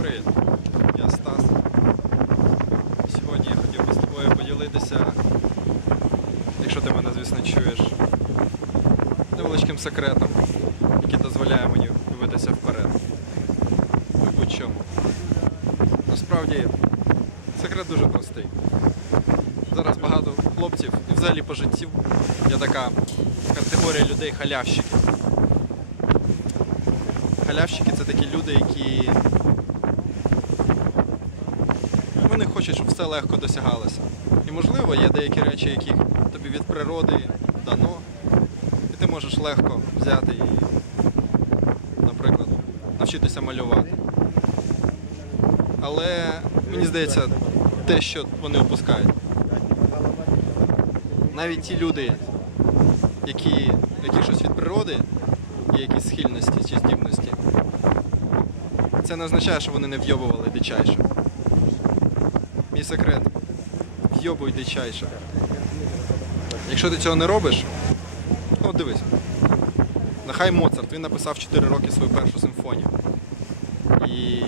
Привіт! Я Стас. Сьогодні я хотів би з тобою поділитися, якщо ти мене, звісно, чуєш, невеличким секретом, який дозволяє мені дивитися вперед. У будь-чому. Насправді, секрет дуже простий. Зараз багато хлопців і взагалі пожитців. Я така категорія людей халявщиків. Халявщики це такі люди, які хочуть, щоб все легко досягалося. І можливо, є деякі речі, які тобі від природи дано, і ти можеш легко взяти і, наприклад, навчитися малювати. Але мені здається, те, що вони опускають. Навіть ті люди, які, які щось від природи, є якісь схильності чи здібності, це не означає, що вони не вйобували дичайше. Мій секрет. Вйобуй дичайше. Якщо ти цього не робиш, ну дивись. Нехай Моцарт, він написав 4 роки свою першу симфонію. І.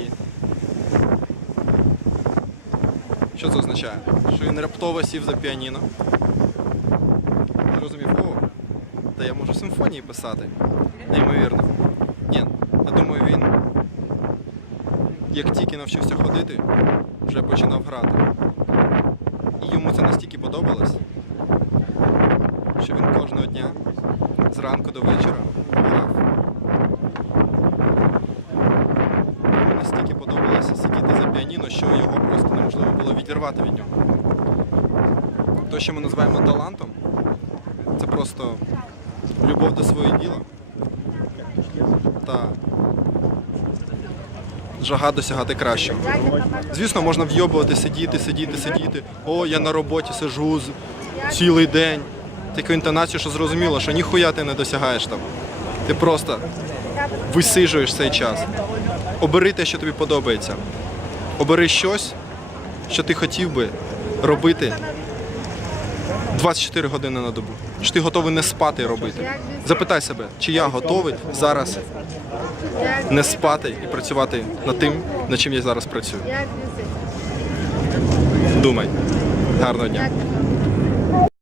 Що це означає? Що він раптово сів за піаніно. Зрозумів, о, та я можу симфонії писати. Неймовірно. Ні, я думаю, він як тільки навчився ходити, вже починав грати. І йому це настільки подобалось, що він кожного дня зранку до вечора грав. Йому настільки подобалося сидіти за піаніно, що його просто неможливо було відірвати від нього. Те, що ми називаємо талантом, це просто любов до свого діла та жага досягати кращого. Звісно, можна вйобувати, сидіти, сидіти, сидіти. О, я на роботі сижу цілий день. Таку інтонацію, що зрозуміло, що ніхуя ти не досягаєш там. Ти просто висижуєш цей час. Обери те, що тобі подобається. Обери щось, що ти хотів би робити 24 години на добу. Чи ти готовий не спати робити? Запитай себе, чи я готовий зараз не спати і працювати над тим, над чим я зараз працюю. Думай. Гарного дня.